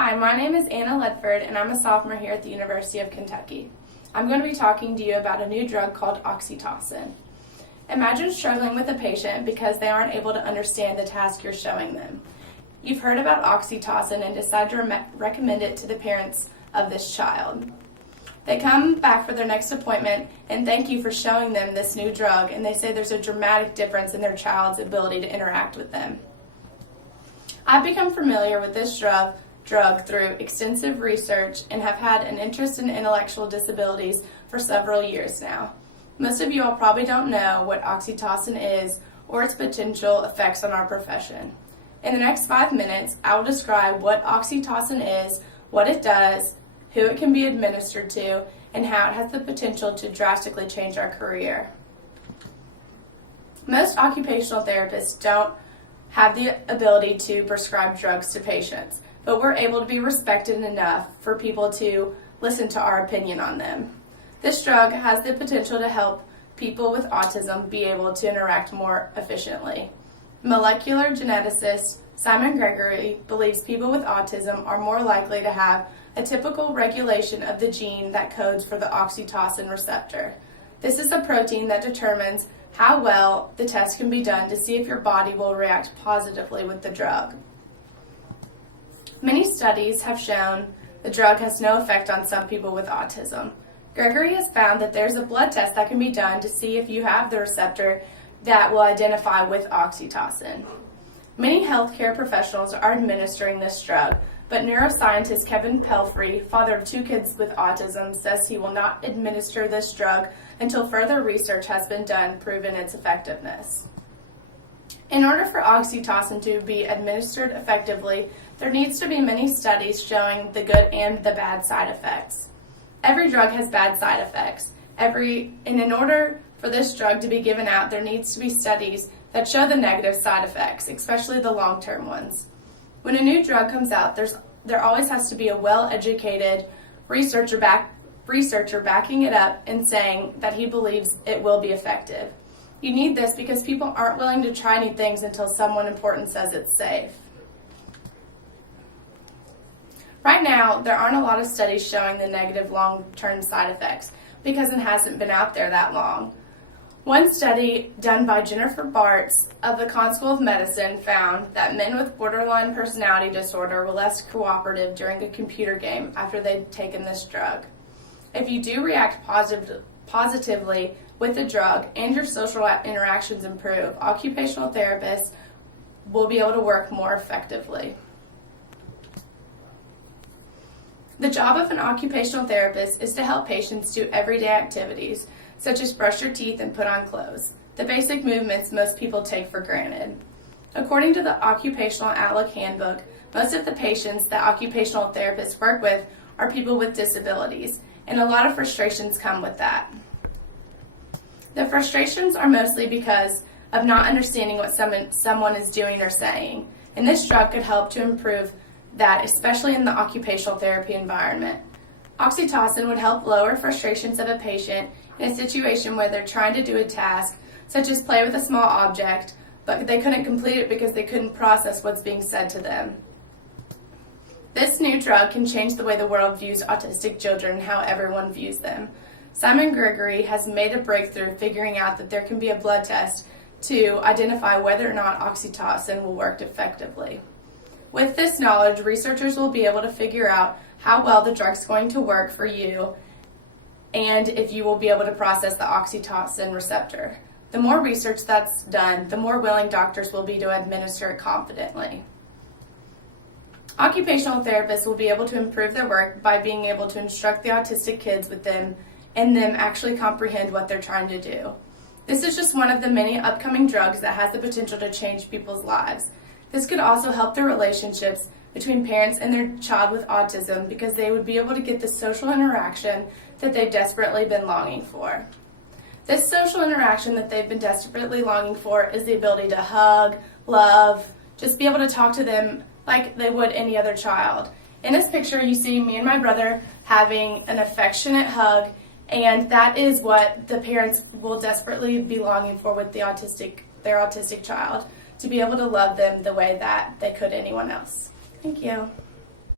Hi, my name is Anna Ledford, and I'm a sophomore here at the University of Kentucky. I'm going to be talking to you about a new drug called oxytocin. Imagine struggling with a patient because they aren't able to understand the task you're showing them. You've heard about oxytocin and decide to recommend it to the parents of this child. They come back for their next appointment and thank you for showing them this new drug, and they say there's a dramatic difference in their child's ability to interact with them. I've become familiar with this drug through extensive research and have had an interest in intellectual disabilities for several years now. Most of you all probably don't know what oxytocin is or its potential effects on our profession. In the next 5 minutes, I will describe what oxytocin is, what it does, who it can be administered to, and how it has the potential to drastically change our career. Most occupational therapists don't have the ability to prescribe drugs to patients, but we're able to be respected enough for people to listen to our opinion on them. This drug has the potential to help people with autism be able to interact more efficiently. Molecular geneticist Simon Gregory believes people with autism are more likely to have a typical regulation of the gene that codes for the oxytocin receptor. This is a protein that determines how well the test can be done to see if your body will react positively with the drug. Many studies have shown the drug has no effect on some people with autism. Gregory has found that there's a blood test that can be done to see if you have the receptor that will identify with oxytocin. Many healthcare professionals are administering this drug, but neuroscientist Kevin Pelfrey, father of 2 kids with autism, says he will not administer this drug until further research has been done proving its effectiveness. In order for oxytocin to be administered effectively, there needs to be many studies showing the good and the bad side effects. Every drug has bad side effects. And in order for this drug to be given out, there needs to be studies that show the negative side effects, especially the long-term ones. When a new drug comes out, there always has to be a well-educated researcher backing it up and saying that he believes it will be effective. You need this because people aren't willing to try new things until someone important says it's safe. Right now, there aren't a lot of studies showing the negative long-term side effects because it hasn't been out there that long. One study done by Jennifer Bartz of the Conn School of Medicine found that men with borderline personality disorder were less cooperative during a computer game after they'd taken this drug. If you do react positively with the drug and your social interactions improve, occupational therapists will be able to work more effectively. The job of an occupational therapist is to help patients do everyday activities, such as brush your teeth and put on clothes, the basic movements most people take for granted. According to the Occupational Outlook Handbook, most of the patients that occupational therapists work with are people with disabilities, and a lot of frustrations come with that. The frustrations are mostly because of not understanding what someone is doing or saying, and this drug could help to improve that, especially in the occupational therapy environment. Oxytocin would help lower frustrations of a patient in a situation where they're trying to do a task, such as play with a small object, but they couldn't complete it because they couldn't process what's being said to them. This new drug can change the way the world views autistic children and how everyone views them. Simon Gregory has made a breakthrough figuring out that there can be a blood test to identify whether or not oxytocin will work effectively. With this knowledge, researchers will be able to figure out how well the drug's going to work for you and if you will be able to process the oxytocin receptor. The more research that's done, the more willing doctors will be to administer it confidently. Occupational therapists will be able to improve their work by being able to instruct the autistic kids with them and them actually comprehend what they're trying to do. This is just one of the many upcoming drugs that has the potential to change people's lives. This could also help the relationships between parents and their child with autism because they would be able to get the social interaction that they've desperately been longing for. This social interaction that they've been desperately longing for is the ability to hug, love, just be able to talk to them like they would any other child. In this picture, you see me and my brother having an affectionate hug, and that is what the parents will desperately be longing for with their autistic child, to be able to love them the way that they could anyone else. Thank you.